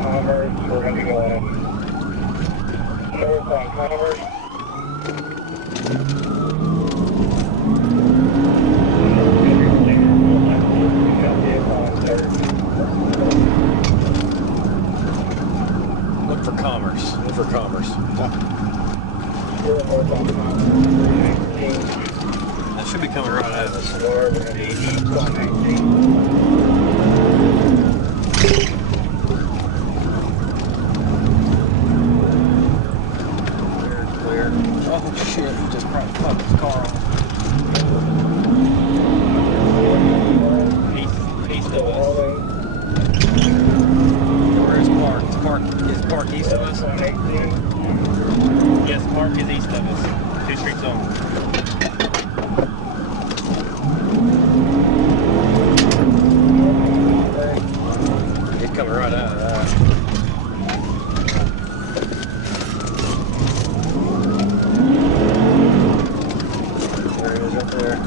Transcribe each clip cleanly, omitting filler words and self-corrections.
Commerce, we're going to be going north on Commerce. Look for Commerce. Look for Commerce. That should be coming right out of us. Clear. Oh shit, he just probably fucked his car off. East of us. Where is Park? Is Park east of us? Yes, Park is east of us. 2 streets over. He's coming right out of that. There he is up there.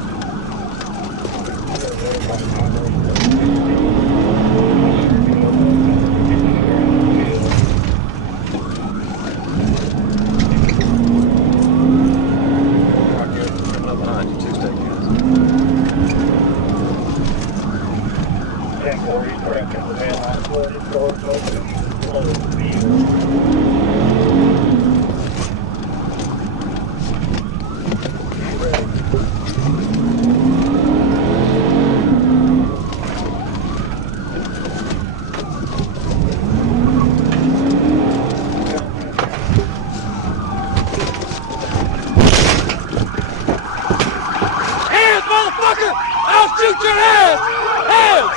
I'll shoot your ass! Hands!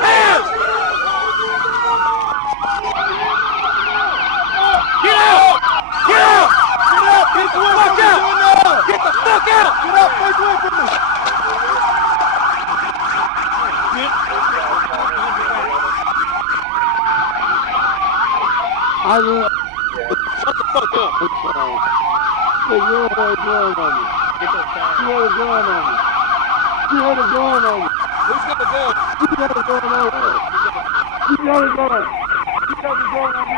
Hands! Get out! Get out! Get out! Get the fuck out! Get the fuck out! Get out! Face away from me! I will. Shut the fuck up! Hey, you had a gun on me. Get those tires. You had a gun on me. You had a gun on me. Who's got the gun? You had a gun on me. You had a gun. You got the gun on me.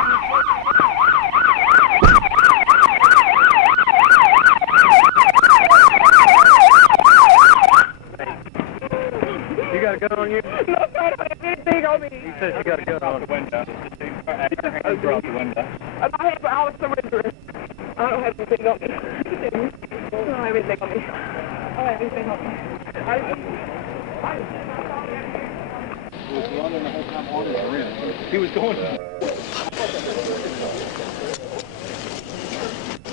You got a gun on you? No, I don't have anything on me. He says you got a gun on the window. You brought the window. I was surrendering. I don't have anything on me. I don't have anything on me. I don't have anything on me. He was running the whole time on his rim. He was going.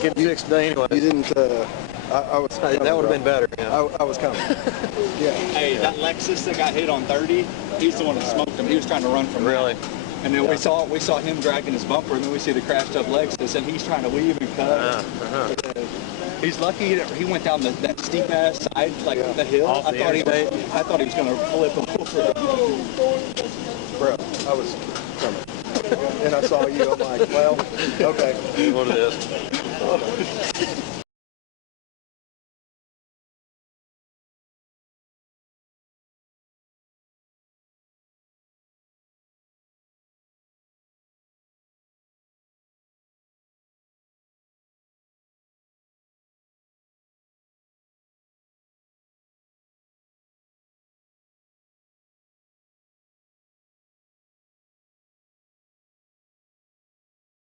Give you explain anyway. You didn't, I was coming, that would have been better. Yeah. I was coming. Yeah. Hey, that Lexus that got hit on 30, he's the one that smoked him. He was trying to run from Really? that. And then we saw him dragging his bumper, and then we see the crashed up Lexus, and he's trying to weave and cut. He's lucky he went down that steep ass side, like the hill. Off the I thought he was gonna flip over. Bro, I was coming. And I saw you, I'm like, well, okay. What it is.